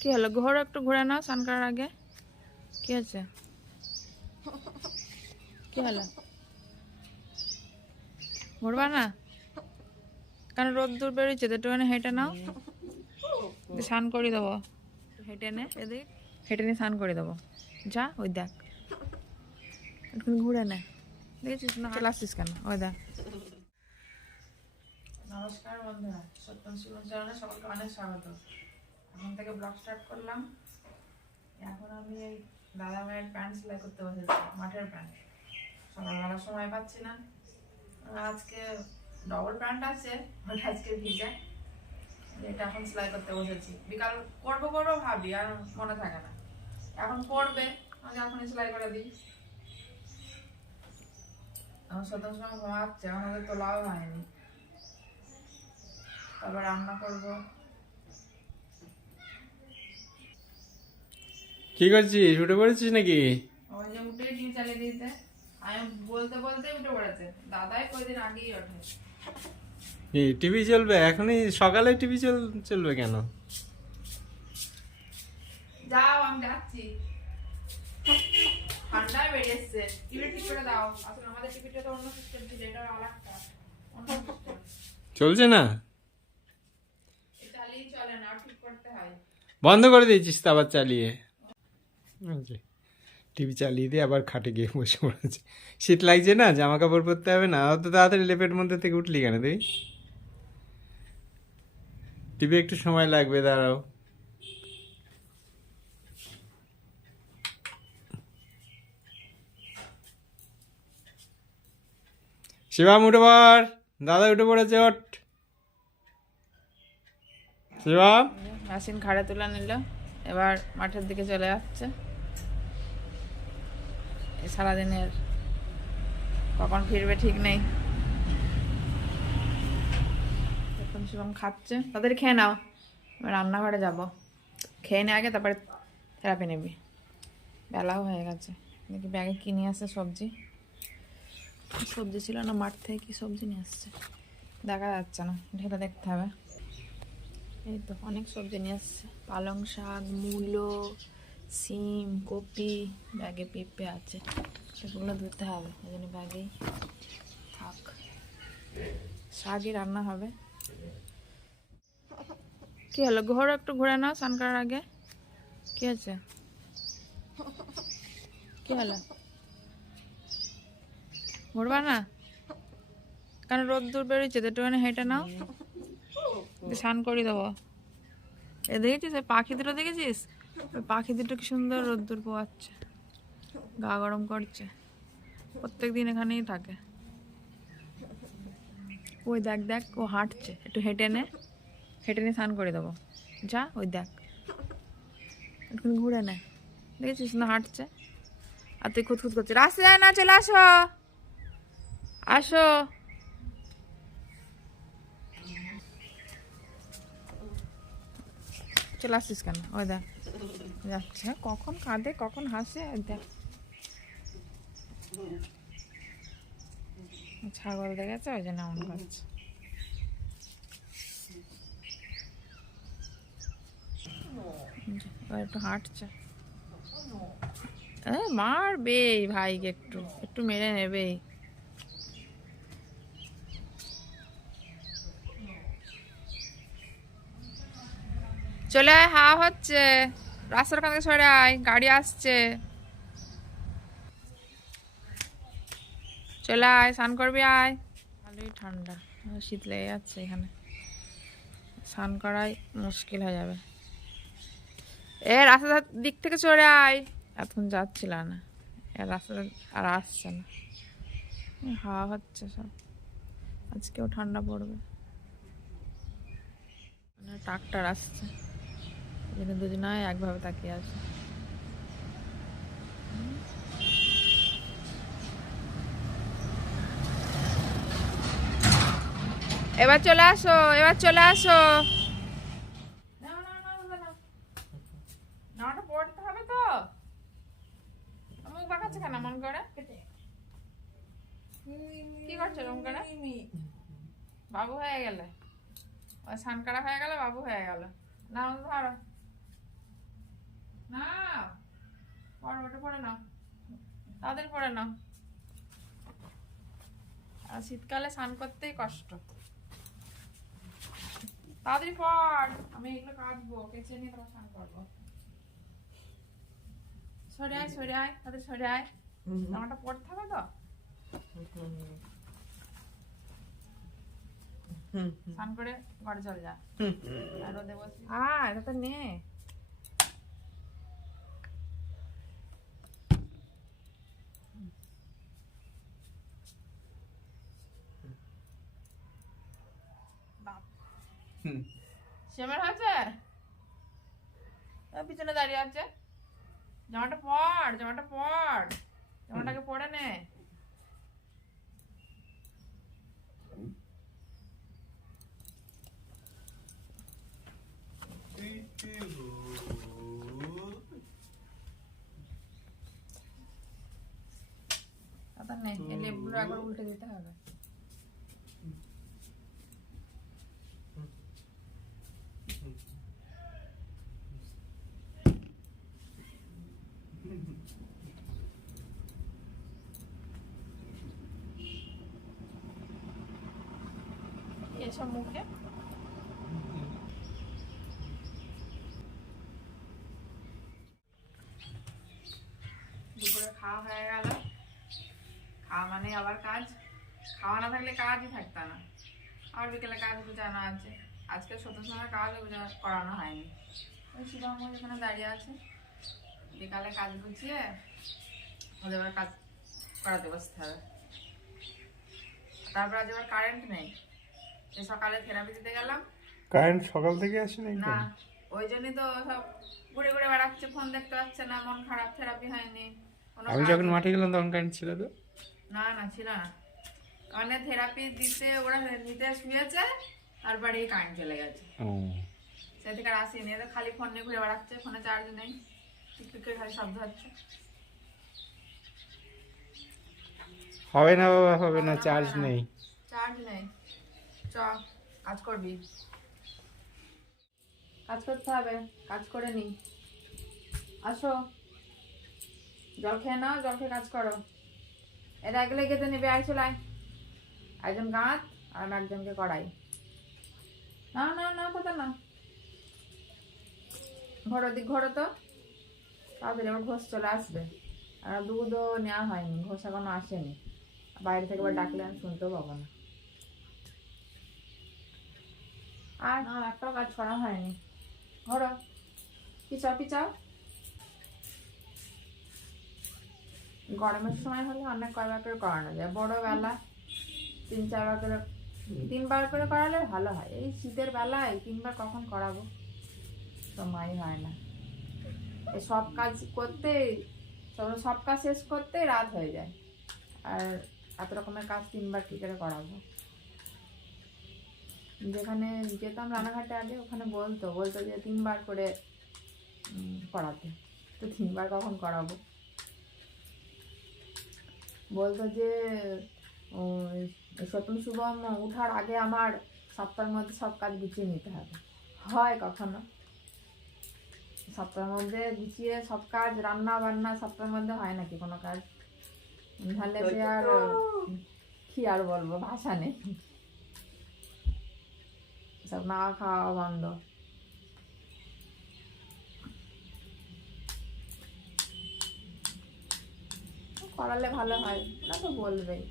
কি হলো? ঘোর একটু ঘুরে নাও স্নান করার আগে। কি আছে কি হলো? ঘুরবা না? কেন রোদ দূর বেরোচ্ছে তো একটুখানি হেঁটে নাও। স্নান করে দেবো। হেঁটে নে এদিক। হেঁটে নিয়ে স্নান করে দেবো। যা ওই দেখ। একটু ঘুরে নে। দেখেছিস না? চলে আসছিস কেন? ওই দেখ। নমস্কার বন্ধুরা। সত্যম শিবন চরণে সকলকে অনেক স্বাগত। এখন থেকে ব্লগ স্টার্ট করলাম। এখন আমি এই দাদা ভাইয়ের প্যান্ট সেলাই করতে বসেছি, মাঠের প্যান্ট সকালবেলা সময় পাচ্ছি না। আজকে ডবল প্যান্ট আছে ওটা আজকে ভিজে। এটা এখন সেলাই করতে বসেছি। বিকাল করব করব ভাবি, আর মনে থাকে না। এখন করবে, আমি এখনই সেলাই করে দিই। এখন সত্যম সময় ঘুমাচ্ছে ওদের তোলাও হয়নি। তারপর রান্না করব। কি করছিস? উঠে পড়েছিস নাকি? ওই যে উঠেই টিভি চালিয়ে দিতে আমি বলতে বলতে উঠে পড়েছে। দাদাই কয়দিন আগেই ওঠে। টিভি চলবে? এখনই সকালে টিভি চল চলবে কেন? যাও আমি যাচ্ছি। ঠান্ডায় বেড়ে এসছে টিভি ঠিক করে দাও। আসলে আমাদের টিভিটা তো অন্য সিস্টেম ছিল এটা আলাদা। অন্য সিস্টেম চলছে না? চালিয়ে চলে না ঠিক করতে হয়। বন্ধ করে দিয়েছিস আবার চালিয়ে। টিভি চালিয়ে দিয়ে আবার খাটে গিয়ে বসে পড়েছে। শীত লাগছে না? জামা কাপড় পরতে হবে না? অত তাড়াতাড়ি লেপের মধ্যে থেকে উঠলি কেন তুই? টিভি একটু সময় লাগবে, দাঁড়াও। শিবাম উঠে পড়। দাদা, উঠে পড়েছে, ওঠ। শিবাম মেশিন খাড়ে তুলে নিল, এবার মাঠের দিকে চলে যাচ্ছে। সারাদিনের। কখন ফিরবে ঠিক নেই। এখন শিবম খাচ্ছে। তাদের খেয়ে নাও। রান্নাঘরে যাব। খেয়ে নে আগে, তারপরে থেরাপি নিবি। বেলাও হয়ে গেছে। দেখি ব্যাগে কি নিয়ে আসছে সবজি। সবজি ছিল না, মাঠ থেকে কি সবজি নিয়ে আসছে। দেখা যাচ্ছে না ঢেলে দেখতে হবে। এই তো অনেক সবজি নিয়ে আসছে। পালং শাক, মূলো সিম কপি ব্যাগে পেঁপে আছে। সেগুলো ধুতে হবে ওই জন্য ব্যাগেই থাক। শাকই রান্না হবে। কি হলো? ঘোর একটু ঘুরে নাও স্নান করার আগে। কি আছে কি হলো? ঘুরবা না? কেন রোদ দূর বেরোচ্ছে তো একটুখানি হেঁটে নাও। স্নান করে দেবো। এ দেখেছিস? ওই পাখি দুটো দেখেছিস? পাখি দুটো কি সুন্দর রোদ্দুর পোয়াচ্ছে গা গরম করছে। প্রত্যেক দিন এখানেই থাকে। ওই দেখ দেখ, ও হাঁটছে। একটু হেঁটে নে। হেঁটে নিয়ে স্নান করে দেবো। যা, ওই দেখ। একটু ঘুরে নে। দেখেছিস না হাঁটছে? আর তুই খুঁতখুত করছিস। রাস্তা যায় না, চলে আসো। আসো। চলে আসছিস কেন? ওই দেখ। যাচ্ছে হ্যাঁ, কখন কাঁদে কখন হাসে দেখ। ছাগল দেখেছে ওই জন্য এমন করছে। একটু হাঁটছে। এ, মারবেই ভাইকে একটু একটু মেরে নেবেই চলে হাওয়া হচ্ছে। রাস্তার ওখান থেকে সরে আয় গাড়ি আসছে। চলে আয় স্নান করবি আয়। ভালোই ঠান্ডা। শীত লেগে যাচ্ছে এখানে। স্নান করাই মুশকিল হয়ে যাবে। এ রাস্তার দিক থেকে চলে আয়। এতক্ষণ যাচ্ছিল না। এ রাস্তা আর আসছে না। হাওয়া হচ্ছে সব। আজকেও ঠান্ডা পড়বে। ট্রাক্টর আসছে। এখানে দুজনায় একভাবে তাকিয়ে আছে। এবার চলে আসো, এবার চলে আসো। পড়তে হবে তো? মুখ কেন মন করছ বাবু হয়ে গেলে। ওই করা হয়ে গেল, বাবু হয়ে গেল। না ধরো। না পড়ো ওটা পড়ে নাও। তাদের পড়ে নাও। আর শীতকালে স্নান করতেই কষ্ট। তাড়াতাড়ি পড় আমি এগুলো কাটবো কেচে নিয়ে তোমার স্নান করব। সরে আয় সরে আয় তাদের সরে আয়। জামাটা পড়তে হবে তো? স্নান করে ঘরে চলে যা। আর রোদে বসবি। আয় এটা তো নে। শ্যামের আছে ও পিছনে দাঁড়িয়ে আছে জামাটা পর জামাটা পর জামাটাকে পরে নে তাতে নে এই লেবুগুলো একবার উল্টে দিতে হবে এসব মুখে? দুপুরে খাওয়া হয়ে গেল। খাওয়া মানে আবার কাজ। খাওয়া না থাকলে কাজই না। বিকেলে কাজ গুছানো আছে। আজকে সময় কাজ করানো হয়নি। এখানে দাঁড়িয়ে আছে। বিকালে কাজ গুছিয়ে এবার কাজ করাতে বসতে হবে। তারপর আজ আবার কারেন্ট নেই। সকালে থেরাপি দিতে গেলাম। কারেন্ট সকাল থেকে আসে না ওই জন্যই তো সব ঘুরে ঘুরে বেড়াচ্ছে ফোন দেখতে পাচ্ছে না মন খারাপ থেরাপি হয়নি। কোনো আমি যখন মাঠে গেলাম তখন কারেন্ট ছিল তো? না না ছিল না। মানে থেরাপি দিতে ওরা নিতে শুয়েছে তারপরেই কারেন্ট চলে গেছে। সে থেকে আর আসেনি এদের খালি ফোন নিয়ে ঘুরে বেড়াচ্ছে ফোনে চার্জ নেই টিকটিকে খালি শব্দ হচ্ছে। হবে না বাবা হবে না চার্জ নেই। চার্জ নেই। চ, কাজ করবি। কাজ করতে হবে, কাজ করে নি। আসো। জল খেয়ে নাও, জল খেয়ে কাজ করো। এরা একলে গেতে নেবে, আয় চলাই একজন গাঁত, আর একজনকে করাই না না না, কথা না। ঘর দিক ঘর তো। তাদের এবার ঘোষ চলে আসবে। আর দুধও নেওয়া হয়নি, ঘোষ এখনও আসেনি। বাইরে থেকে আবার ডাকলে আমি শুনতেও পাবো না। আর না একটাও কাজ করা হয়নি। ঘর পিছাও পিছাও। গরমের সময় হলে অনেক কয়বার করে করানো যায়। বড় বেলা তিন চারবার করে তিনবার করে করালে ভালো হয়। এই শীতের বেলায় তিনবার কখন করাবো? সময় হয় না। এই সব কাজ করতে সব কাজ শেষ করতে রাত হয়ে যায়। আর এত রকমের কাজ তিনবার কী করে করাবো? যেখানে যেতাম রানাঘাটে আগে ওখানে বলতো বলতো যে তিনবার করে করাতে। তো তিনবার কখন করাবো? বলতো যে সপ্তম শুভম উঠার আগে আমার সপ্তাহের মধ্যে সব কাজ গুছিয়ে নিতে হবে। হয় কখনো? সপ্তাহের মধ্যে গুছিয়ে সব কাজ রান্না বান্না সপ্তাহের মধ্যে হয় নাকি কোনো কাজ? তাহলে আর কি আর বলব ভাষা নেই। সব না খাওয়া বন্ধ। করালে ভালো হয় না তো বলবেই।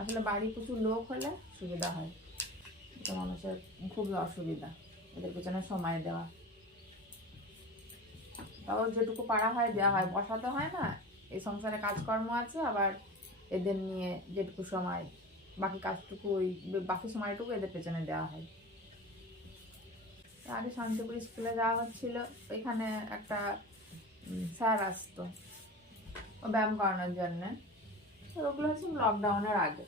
আসলে বাড়ি প্রচুর লোক হলে সুবিধা হয়। এটা মানুষের খুবই অসুবিধা, এদের পেছনে সময় দেওয়া। তাও যেটুকু পারা হয় দেওয়া হয় বসাতে হয় না। এই সংসারে কাজকর্ম আছে, আবার এদের নিয়ে যেটুকু সময় বাকি কাজটুকু ওই বাকি সময়টুকু এদের পেছনে দেওয়া হয়। আগে শান্তিপুর স্কুলে যাওয়া হচ্ছিল, ওইখানে একটা স্যার আসতো, ও ব্যায়াম করানোর জন্যে। ওগুলো হচ্ছে লকডাউনের আগে।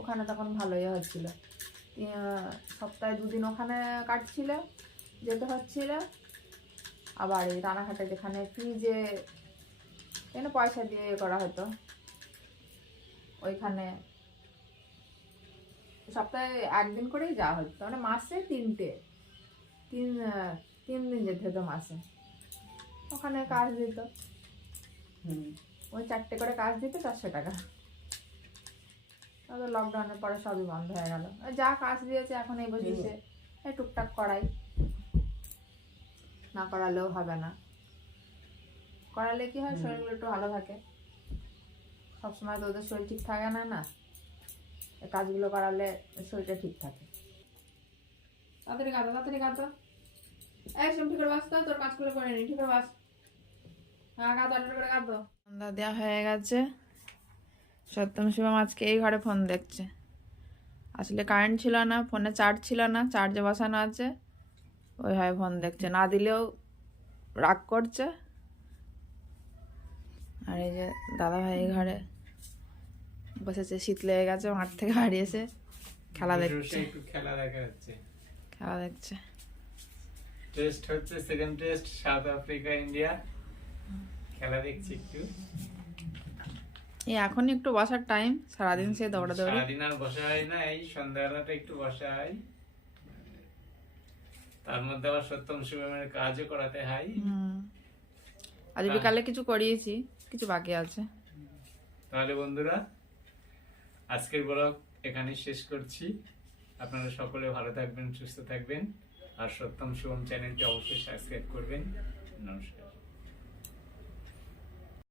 ওখানে তখন ভালোই হচ্ছিল। সপ্তাহে দুদিন ওখানে কাটছিল, যেতে হচ্ছিল। আবার এই রানাঘাটে যেখানে ফ্রিজে এখানে পয়সা দিয়ে করা হতো। ওইখানে। সপ্তাহে একদিন করেই যাওয়া হতো মানে মাসে তিনটে। তিন তিন দিন যেতে হতো মাসে। ওখানে কাজ দিত। ওই চারটে করে কাজ দিত চারশো টাকা। তারপর লকডাউনের পরে সবই বন্ধ হয়ে গেল। যা কাজ দিয়েছে এখন এই বসেছে। এই টুকটাক করাই। না করালেও হবে না। করালে কি হয়? শরীরগুলো একটু ভালো থাকে। সবসময় তো ওদের শরীর ঠিক থাকে না না? কাজগুলো করালে শরীরটা ঠিক থাকে। তাড়াতাড়ি কাঁদো তাড়াতাড়ি কাঁদো একদম ঠিক করে বাস তো তোর কাজগুলো করে নি ঠিক করে বাস হ্যাঁ কাঁদো করে কাঁদো সন্ধ্যা দেওয়া হয়ে গেছে। সত্যম শিবম আজকে এই ঘরে ফোন দেখছে। আসলে কারেন্ট ছিল না ফোনে চার্জ ছিল না চার্জে বসানো আছে। ওইভাবে ফোন দেখছে না দিলেও রাগ করছে। আর এই যে দাদা ভাই ঘরে বসেছে শীত লেগে গেছে মাঠ থেকে বাড়ি এসে খেলা দেখছে। একটু খেলা দেখা যাচ্ছে খেলা দেখছে। টেস্ট হচ্ছে second test South Africa India খেলা দেখছি একটু। এই এখনই একটু বসার টাইম সারাদিন সে দৌড়া দৌড়ি সারাদিন আর বসা হয় না এই সন্ধ্যাবেলাটা একটু বসা হয়। তার মধ্যে আবার সত্যম শিবমের কাজও করাতে হয়। আজ বিকালে কিছু করিয়েছি কিছু বাকি আছে। তাহলে বন্ধুরা আজকের ব্লগ এখানে শেষ করছি। আপনারা সকলে ভালো থাকবেন সুস্থ থাকবেন। আর সত্যম শুভম চ্যানেলটি অবশ্যই সাবস্ক্রাইব করবেন। নমস্কার।